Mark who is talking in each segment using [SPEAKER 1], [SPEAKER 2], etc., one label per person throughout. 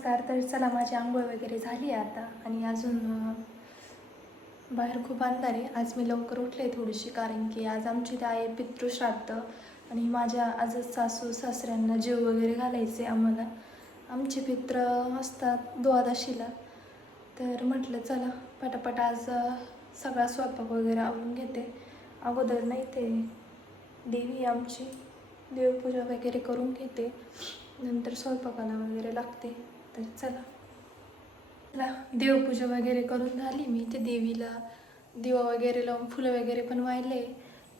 [SPEAKER 1] नमस्कार तर चला माझी आंघोळ वगैरे झाली आहे आता. आणि अजून बाहेर खूप अंधार आहे. आज मी लवकर उठले थोडीशी कारण की आज आमची इथे आहे पितृश्राद्ध आणि माझ्या आजच सासू सासऱ्यांना जीव वगैरे घालायचे आम्हाला. आमचे पित्र असतात द्वादशीला. तर म्हटलं चला पटापट आज सगळा स्वयंपाक वगैरे आवरून घेते. अगोदर नाही ते देवी आमची देवपूजा वगैरे करून घेते. नंतर स्वयंपाकाला वगैरे लागते. तर चला. चला देवपूजा वगैरे करून झाली मी. ते देवीला दिवा वगैरे लावून फुलं वगैरे पण वाहिले.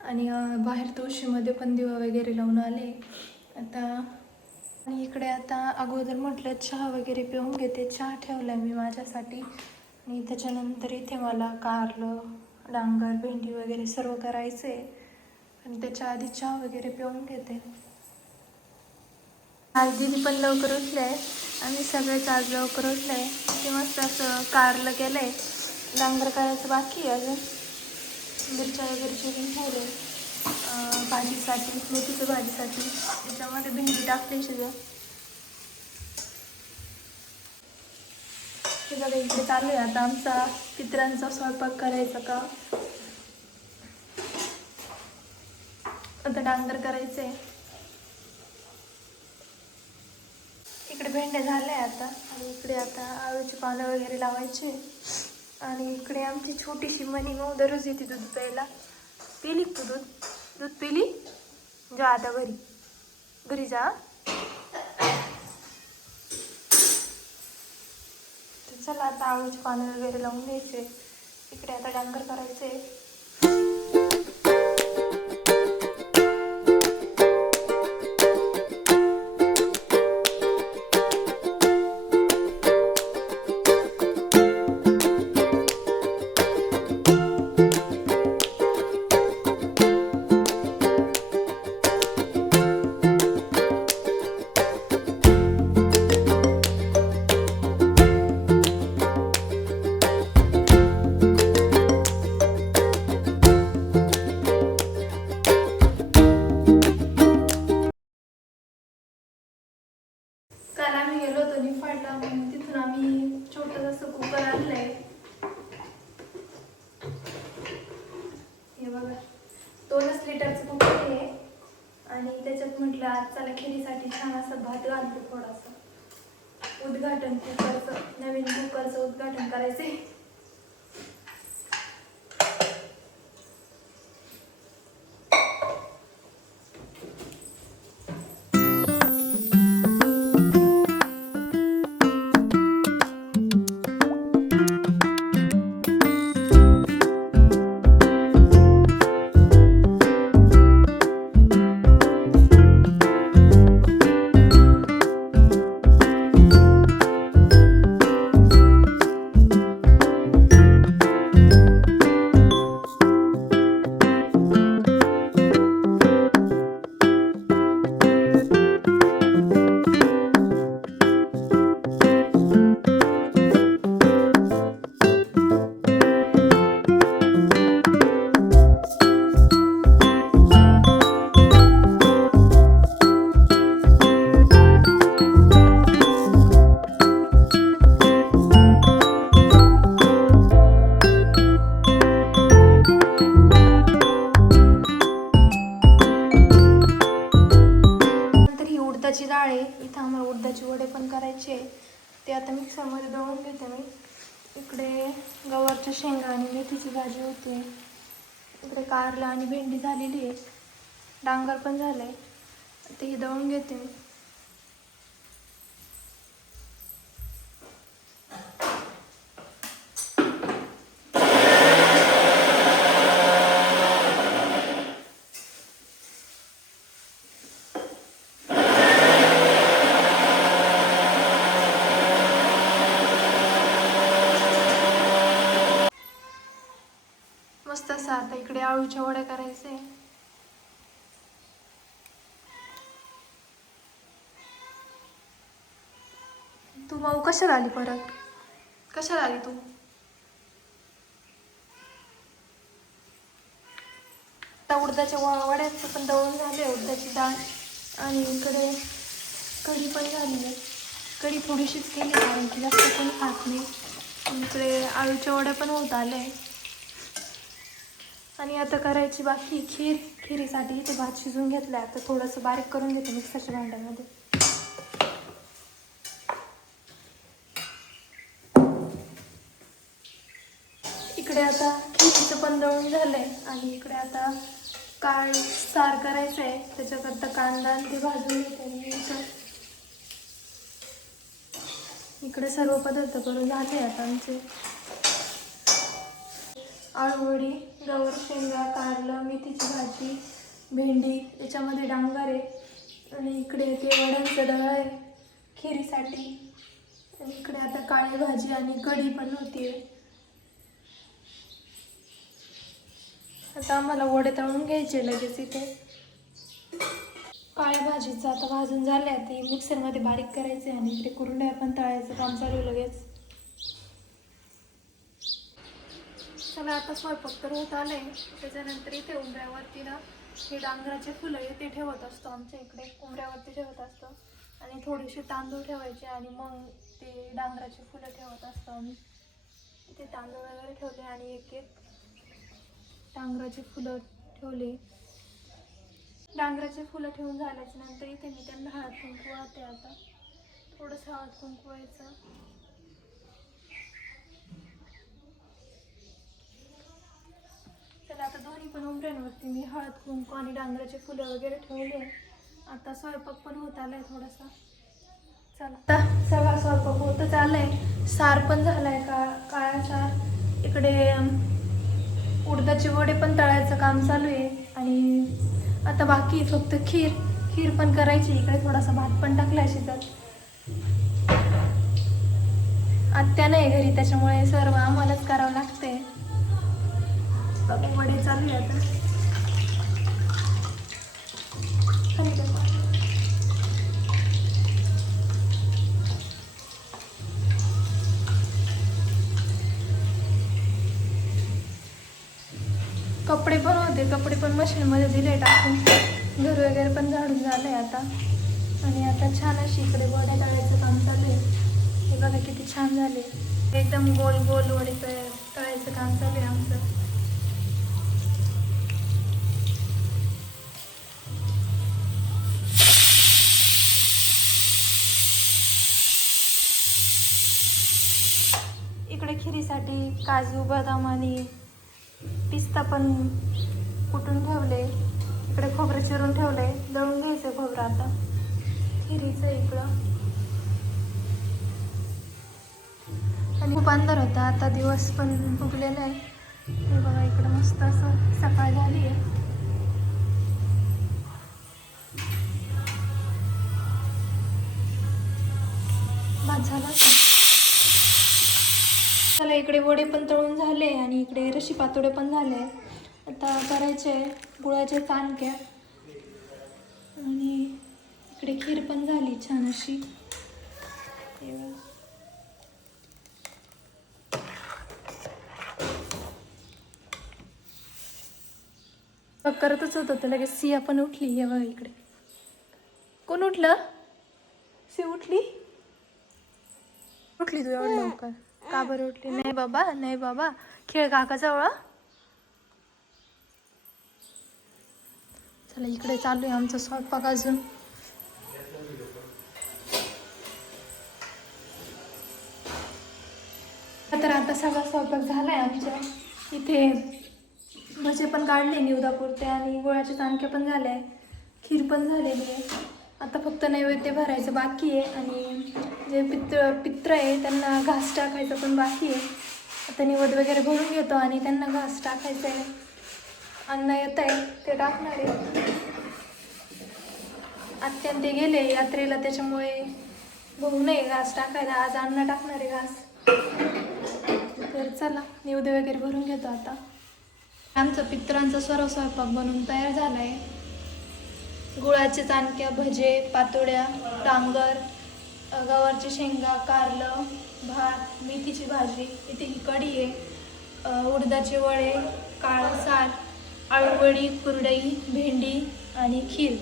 [SPEAKER 1] आणि बाहेर तुळशीमध्ये पण दिवा वगैरे लावून आले. आता आणि इकडे आता अगोदर म्हटलं चहा वगैरे पिऊन घेते. चहा ठेवला मी माझ्यासाठी. आणि त्याच्यानंतर इथे मला कारलं डांगर भेंडी वगैरे सर्व करायचं आहे आणि त्याच्या आधी चहा वगैरे पिऊन घेते. आज दिदी पण लवकर उठले आहे. आम्ही सगळेच आज लवकर उठलं. आहे ते मस्त असं कारलं केलं आहे डांगर करायचं बाकी आहे अजून. मिरच्या वगैरे चिरून ठेवले. भाजीसाठी मेथीच्या भाजीसाठी. त्याच्यामध्ये भेंडी टाकते शिजं हे बघा इकडे चालू आहे. आता आमचा पित्रांचा स्वयंपाक करायचा का? आता डांगर करायचं आहे इकडे भेंड्या झाल्या आता. आणि इकडे आता आळूची पानं वगैरे लावायचे. आणि इकडे आमची छोटीशी मनी मग दररोज येते दूध प्यायला. पिली तू दूध? दूध पिली? जा आता घरी. घरी जा. तर चला आता आळूची पानं वगैरे लावून द्यायचे. इकडे आता डांगर करायचे. उद्घाटन करायचंय. नंतर मिक्सरमध्ये दळून घेते मी. इकडे गवारच्या शेंगा आणि मेथीची भाजी होती. इकडे कारला आणि भेंडी झालेली आहे. डांगर पण झालं आहे ते दळून घेते मी मस्त असं आळूच्या वड्या करायचे. तू मऊ कशाला आली परत? कशाला आली तू? आता उडदाच्या वड्याचं पण दळून झाले उडदाची डाळ. आणि इकडे कढी पण झाली आहे. कढी थोडीशीच केली कारण की जास्त कोणी खात नाही. इकडे आळूच्या वड्या पण होत आले आणि आता करायची बाकी खीर. खिरीसाठी इथे भात शिजून घेतला आता थोडंसं बारीक करून घेते मिक्सरच्या भांड्यामध्ये. इकडे आता खिरीचं पण दळून झालंय आणि इकडे आता काळ सार करायचं आहे. त्याच्याकरता कांदा आणि ते भाजून घेते मी इकडे सर्व पदार्थ करून झाले आता आमचे. आळूवडी गवर शेंगा कारलं मेथीची भाजी भेंडी याच्यामध्ये डांगर आहे. आणि इकडे ते वड्यांचं दळ आहे खिरीसाठी. आणि इकडे आता काळी भाजी आणि कढी पण होती. आता आम्हाला वडे तळून घ्यायचे लगेच इथे. काळ्या भाजीचं आता भाजून झालं आहे ते मिक्सरमध्ये बारीक करायचे आणि इकडे कुरुंड्या पण तळायचं काम चालू आहे लगेच. चला आता स्वयंपाक तर होत आलंय. त्याच्यानंतर इथे उमऱ्यावरती ना हे डांगराचे फुलं ते ठेवत असतो आमच्या इकडे. उमऱ्यावरती ठेवत असतो. आणि थोडेसे तांदूळ ठेवायचे आणि मग ते डांगराचे फुलं ठेवत असतो आम्ही. इथे तांदूळ वगैरे ठेवले आणि एक एक डांगराचे फुलं ठेवले. डांगराचे फुलं ठेवून झाल्याच्यानंतर इथे मी त्यांना हळद कुंकू वाहते आता. थोडंसं हळद कुंकू व्हायचं आता दोन्ही पण उमऱ्यांवरती मी हळद कुंकू आणि डांगराचे फुलं वगैरे ठेवले आता स्वयंपाक पण होत आलाय थोडासा. चला. आता सगळा स्वयंपाक होतच आलाय सार पण झालाय का काळा सार. इकडे उडदाचे वडे पण तळायचं काम चालू आहे. आणि आता बाकी फक्त खीर. खीर पण करायची. इकडे थोडासा भात पण टाकलाय शिजत आत्या नाही घरी त्याच्यामुळे सर्व आम्हालाच करावं लागते वडे चालू आहे आता. कपडे पण होते कपडे पण मशीनमध्ये दिले टाकून. घर वगैरे पण झाडून झालंय आता. आणि आता छान अशी इकडे वड्या तळायचं काम चालू आहे. हे बघा किती छान झाले. एकदम गोल गोल वडे तळ- तळायचं काम चालू आहे आमचं. खिरीसाठी काजू बदाम आणि पिस्ता पण कुटून ठेवले? इकडे खोबरं चिरून ठेवले. दळून घ्यायचं खोबरं आता. खिरीचं इकडं. आणि खूप अंधार होता. आता दिवस पण उगलेला आहे. हे बघा इकडं मस्त असं सकाळ झाली आहे. भात झाला इकडे वडे पण तळून झाले आणि इकडे रशी पातोडे पण झाले. आता करायचे गुळाचे तानक्या आणि इकडे खीर पण झाली छान अशी. करतच होतं तर लगेच सिया पण उठली. हे इकडे. कोण उठलं? सी उठली? उठली तू एवढं लवकर. का बरं उठली नाही बाबा नाही बाबा. खेळ काकाजवळ. चला इकडे चालू आहे आमचा स्वयंपाक अजून. तर आता सगळा स्वयंपाक झालाय आमच्या. इथे भजे पण काढले निवदापुरते आणि गुळाचे चाणके पण झाले. खीर पण झालेली आहे. आता फक्त नैवेद्य भरायचं बाकी आहे आणि जे पित्र पित्र आहे त्यांना घास टाकायचं पण बाकी आहे. आता निवद वगैरे भरून घेतो आणि त्यांना घास टाकायचं आहे अन्न येत आहे ते टाकणार आहे. अत्यंत गेले यात्रेला त्याच्यामुळे भाऊ नाही घास टाकायला. आज अन्न टाकणार आहे घास. तर चला निवद वगैरे भरून घेतो आता. आमचं पित्रांचा सर्व स्वयंपाक बनवून तयार झाला आहे गुळाचे चाणक्या भजे पातोड्या डांगर गवारची शेंगा कारलं भात मेथीची भाजी इथे ही कढी आहे. उडदाचे वडे काळा सार आळूवडी कुरडई भेंडी आणि खीर.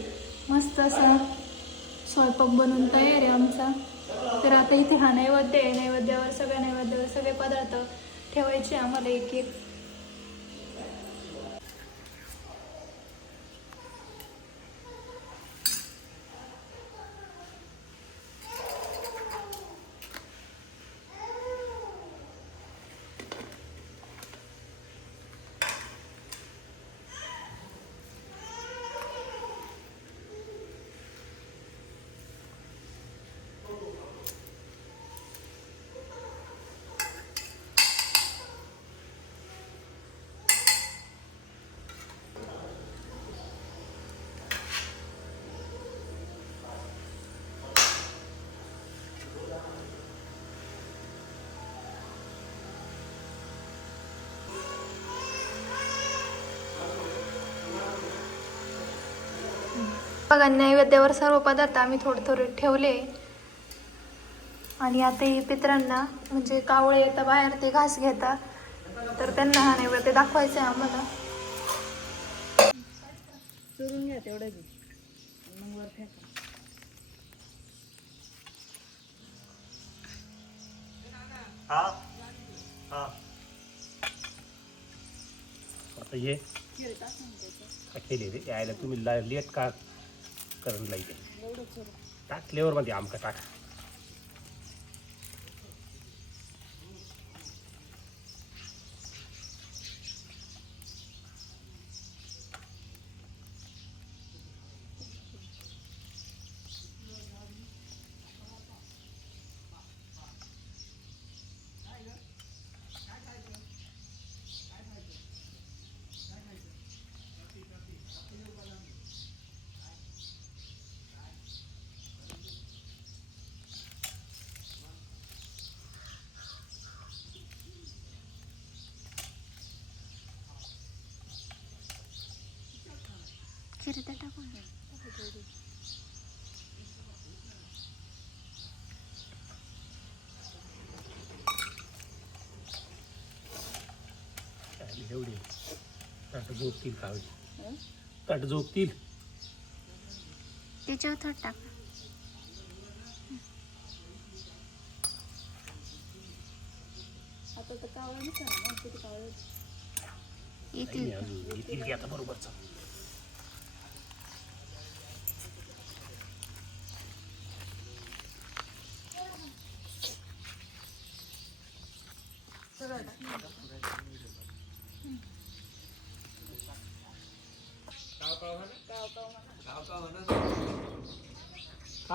[SPEAKER 1] मस्त असा स्वयंपाक बनवून तयार आहे आमचा. तर आता इथे हा नैवेद्य आहे. नैवेद्यावर सगळ्या नैवेद्यावर सगळे पदार्थ ठेवायचे आम्हाला एक एक बघा नैवेद्यावर सर्व पदार्थ आम्ही थोडे थोडे ठेवले. आणि आता हे पित्रांना म्हणजे कावळे येतात बाहेर ते घास घेतात. तर त्यांना हा नैवेद्य दाखवायचा आहे आम्हाला.
[SPEAKER 2] चुरून घ्या तेवढं बी आणि मग वर फेका.
[SPEAKER 3] हा? हा. आता ये. केले रे. यायला तुम्ही लेट का करून लाईते टाक फ्लेवर मध्ये आमका टाक. यायला एवढे? ताट झोपतील कावडी ताट झोपतील?
[SPEAKER 1] त्याच्यावर थोडं टाक.
[SPEAKER 2] आता तर कावळा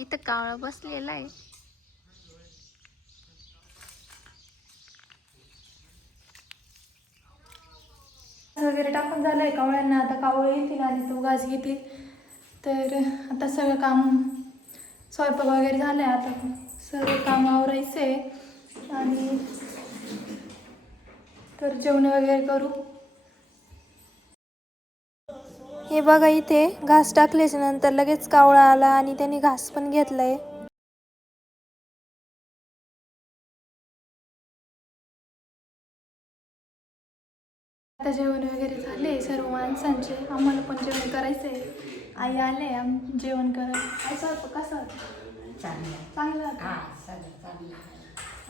[SPEAKER 1] इथं कावळा बसलेला आहे. वगैरे टाकून झालंय कावळ्यांना. आता कावळे येतील आणि तो घास घेतील. तर आता सगळं काम स्वयंपाक वगैरे झालंय. आता सगळं काम आवरायचं आहे आणि तर जेवण वगैरे करू. हे बघा इथे घास टाकल्याच्या नंतर लगेच कावळा आला आणि त्यांनी घास पण घेतलाय. आता जेवण वगैरे झाले सर्व माणसांचे. आम्हाला पण जेवण करायचं आहे आई आले आम जेवण करायला स्वयंपाक? कसा होता? चांगला. होता?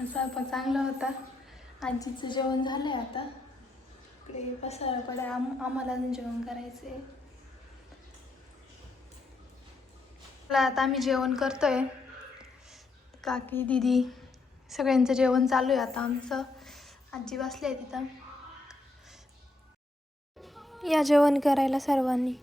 [SPEAKER 1] स्वयंपाक चांगला होता? आजीचं जेवण झालं आहे आता. इकडे पसारा पडा आम आम्हाला जेवण करायचं आहे चला आता आम्ही जेवण करतो आहे काकी दिदी सगळ्यांचं जेवण चालू आहे आता आमचं. आजी बसली आहे तिथं. या जेवण करायला सर्वांनी.